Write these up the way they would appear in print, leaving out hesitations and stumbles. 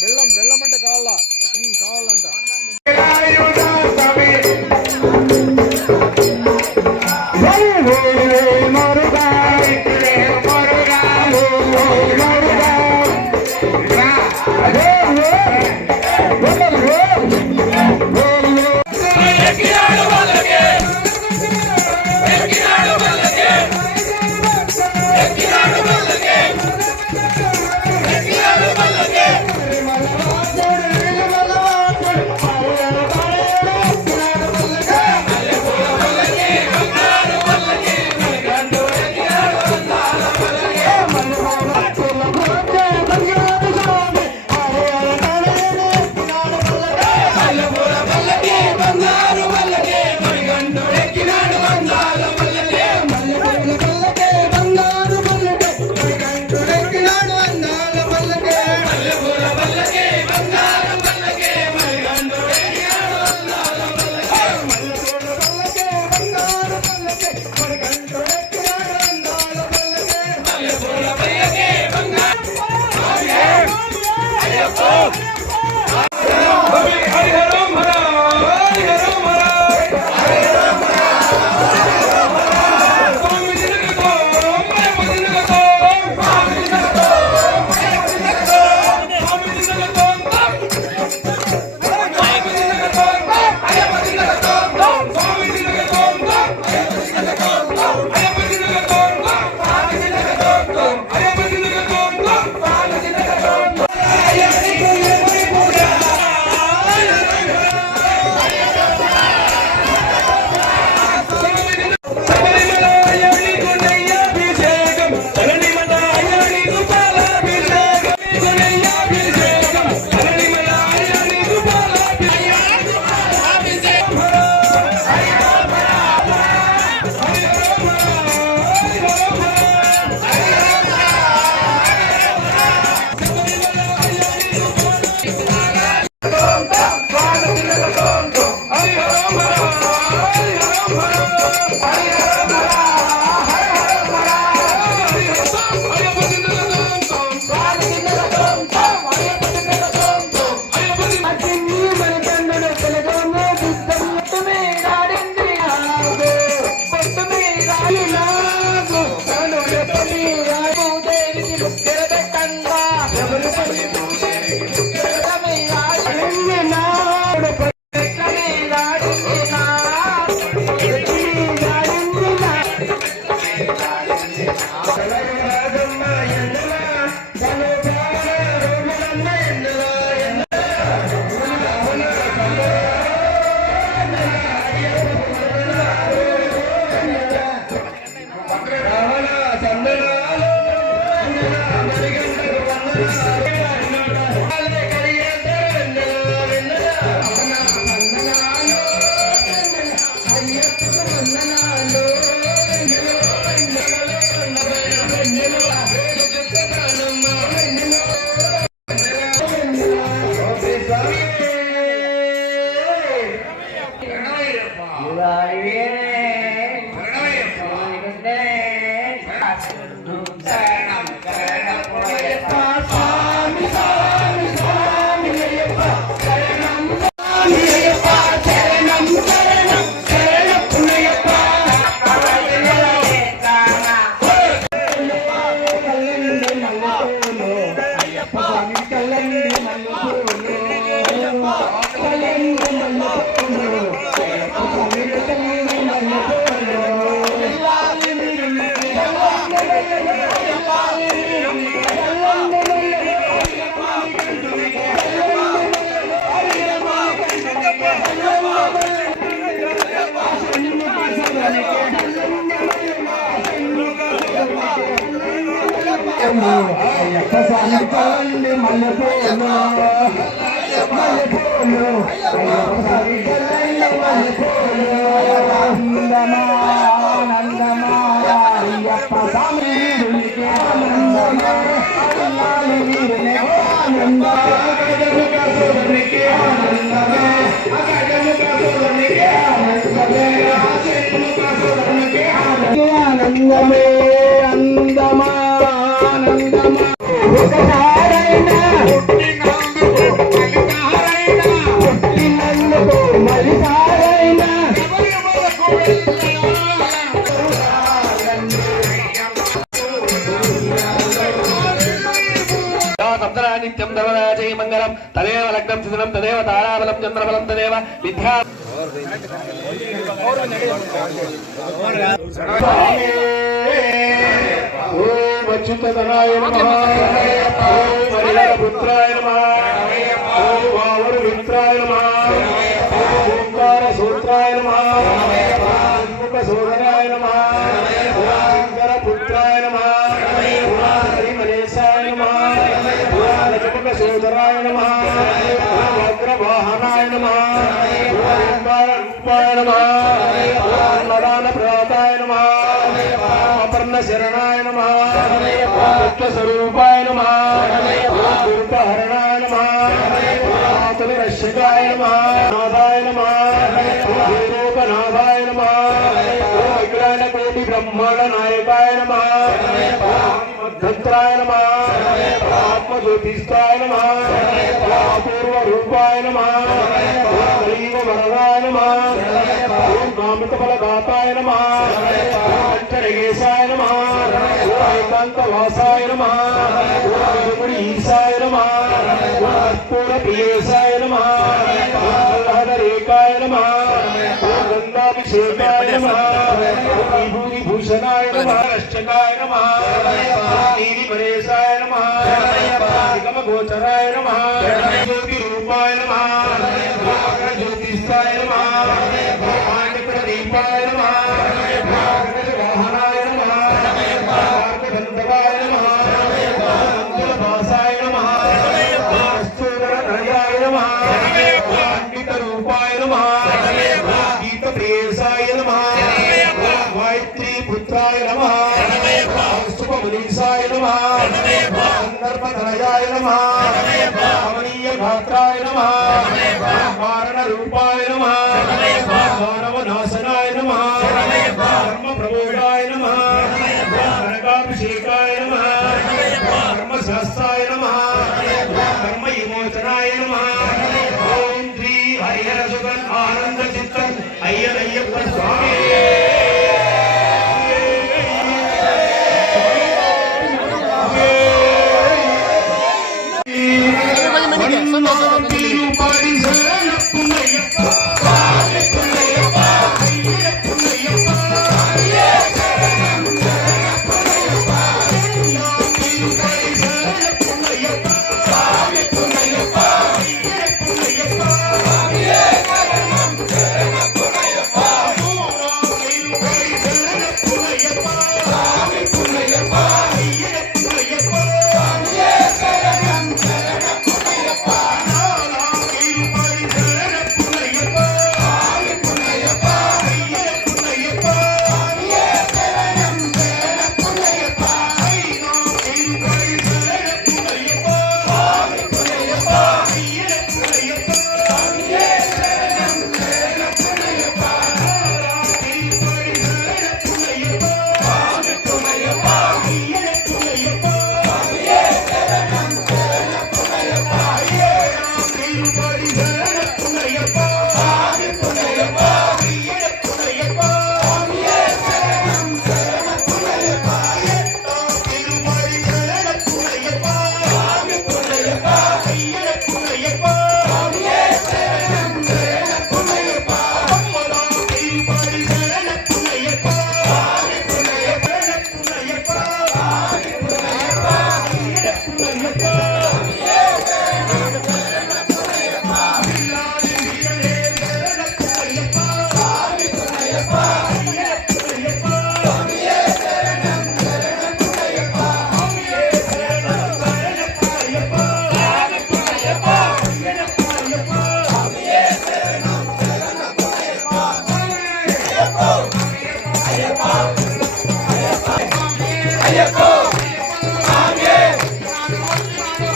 బెల్లం బెల్లం అంటే కావాలంట Nandama ఆనందమే అందమా ఆనందమా ఒకసారైనా పుట్టినందుకు మరిసారైనా నిత్యం ధర్మరాజై మంగళం తదేవ లగ్నం సుదనం తదేవ తారాబలం చంద్రబలం తదేవ విద్యా ఓం అచ్యుతనాయ నమః ఓం హరిహరపుత్రాయ నమః ఓం వావరమిత్రాయ నమః ఓం ఓంకార సూత్రాయ నమః ఓం ముఖ సోదరాయ నమః ఓం శంకరపుత్రాయ నమః ఓం హరిమలేశాయ నమః ఓం లక్ష్మక సోదరాయ నమః ఓం అగ్రవాహనాయ నమః ఓం ఓంకార రూపాయ నమః ఓం నరాన ప్రదాతాయ నమః ఓం అపర్ణ శరణాయ నమః ఓం స్వరూపాయ నమః ఓం గురుపహరణాయ నమః ఓం ఆతల రక్షకాయ నమః నాదాయ నమః ఓం లోకనాథాయ నమః ఓం అఖిలాండ కోటి బ్రహ్మాండ నాయకాయ నమః ఓం మధ్యంతరాయ నమః ఓం ఆత్మజ్యోతిష్ఠాయ నమః ఓం అపూర్వ రూపాయ నమః ఓం కలియుగ వరదాయ నమః ఓం కామిత ఫలదాతాయ నమః ఓం పంచనగేశాయ నమః ఓం ఏకాంత వాసాయ నమః ఓం వెలుగుడి ఈశాయ నమః ఓం కర్పూర ప్రియేశాయ నమః ఓం ఆహ్లాద రేకాయ నమః ఓం గంగాభిషేకాయ నమః ఓం విభూతి భూషణాయ నమః రక్షకాయ నమః ఓం నీలిమరేశాయ నమః నిగమ గోచరాయ నమః జ్యోతి రూపాయ నమః ఓం జ్యోతిష్ఠాయ నమః ఓం ఆనంద దీపాయ నమః వాహనాయ నమః మార్గబంధవాయ నమః మంగళవాసాయ నమః స్థూలనయాయ నమః పండిత రూపాయ నమః గీత ప్రియేశాయ నమః గాయత్రీ పుత్రాయ నమః శుభమునీశాయ నమః సందర్భధనయాయ నమః కమనీయ గాత్రాయ నమః కారణ రూపాయ నమః మానవనాశనాయ నమః ధర్మ ప్రబోధాయ నమః కనకాభిషేకాయ నమః ధర్మశాస్త్రాయ నమః ధర్మ విమోచనాయ నమః ఓం శ్రీ హరిహర సుగన్ ఆనంద చిత్తం అయ్యనయ్యప్ప స్వామి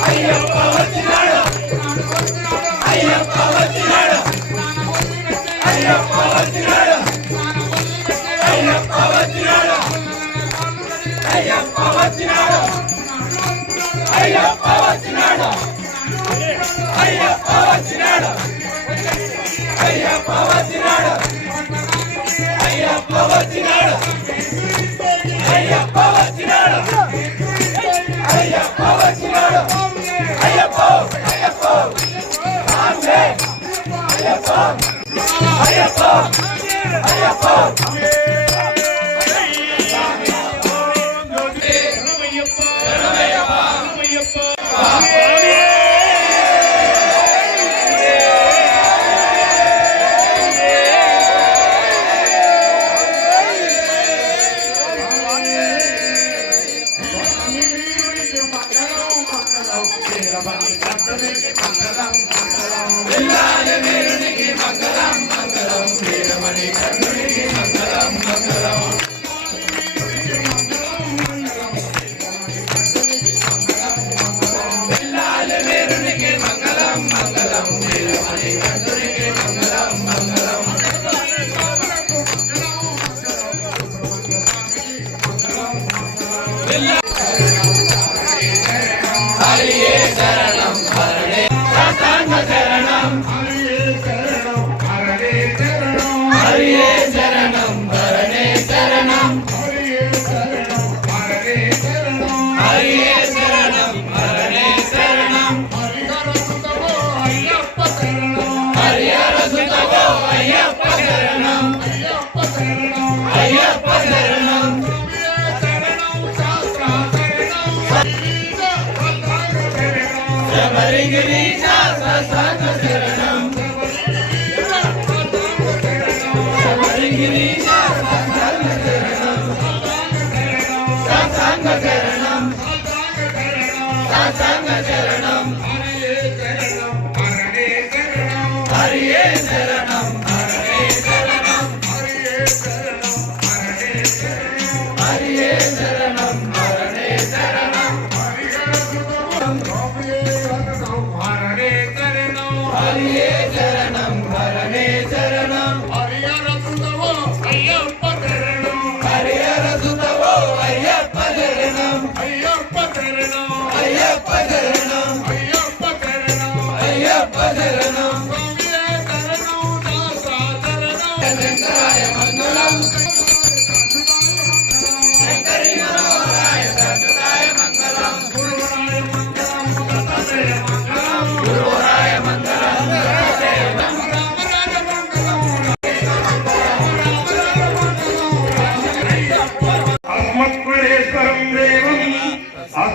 అయ్యప్ప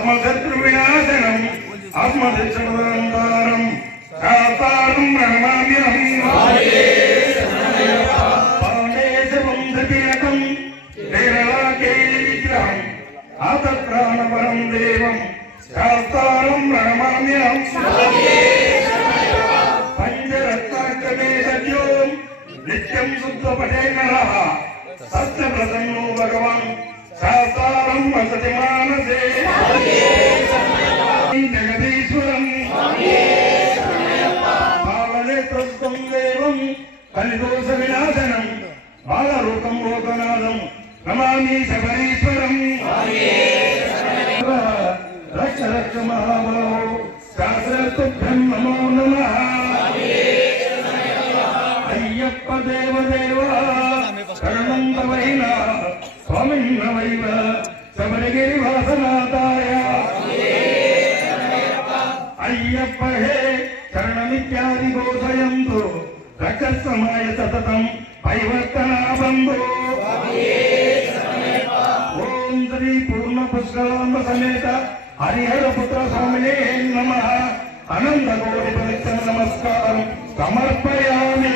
ఆత్మశత్రువినాశనం ఆత్మదక్షణాంతరం శాస్త్రం ప్రణమామ్యహం పాండేశవం దతిలకం కేరళాకేలి విగ్రహం ఆతత్రాణపరం దేవం శాస్త్రం ప్రణమామ్యహం పంచరత్నాష్టమే సత్యో నిత్యం శుద్ధపటే నరః సత్యప్రసన్నో భగవాన్ శాస్త్రం వసతి మానసే జగదీశ్వరం బాలనేత్రం దేవం కలిదోష వినాశనం బాలరూపం లోకనాథం నమామి శబరీశ్వరం రక్ష రక్ష మహాబాహో శాస్త్రస్తుభ్యం నమో నమః అయ్యప్ప దేవదేవ శరణం తవైన స్వామిన్నవైవ శబరిగిరి వాసనాథాయ అయ్యప్ప హే శరణమిత్యాది ఘోషయంతు రక్షస్సమాయ సతతం పరివర్తనా బంధో ఓం శ్రీ పూర్ణ పుష్కలాంబ సమేత హరిహర పుత్ర స్వామినే నమః అనంత కోటి పరిశ్రమ నమస్కారం సమర్పయామి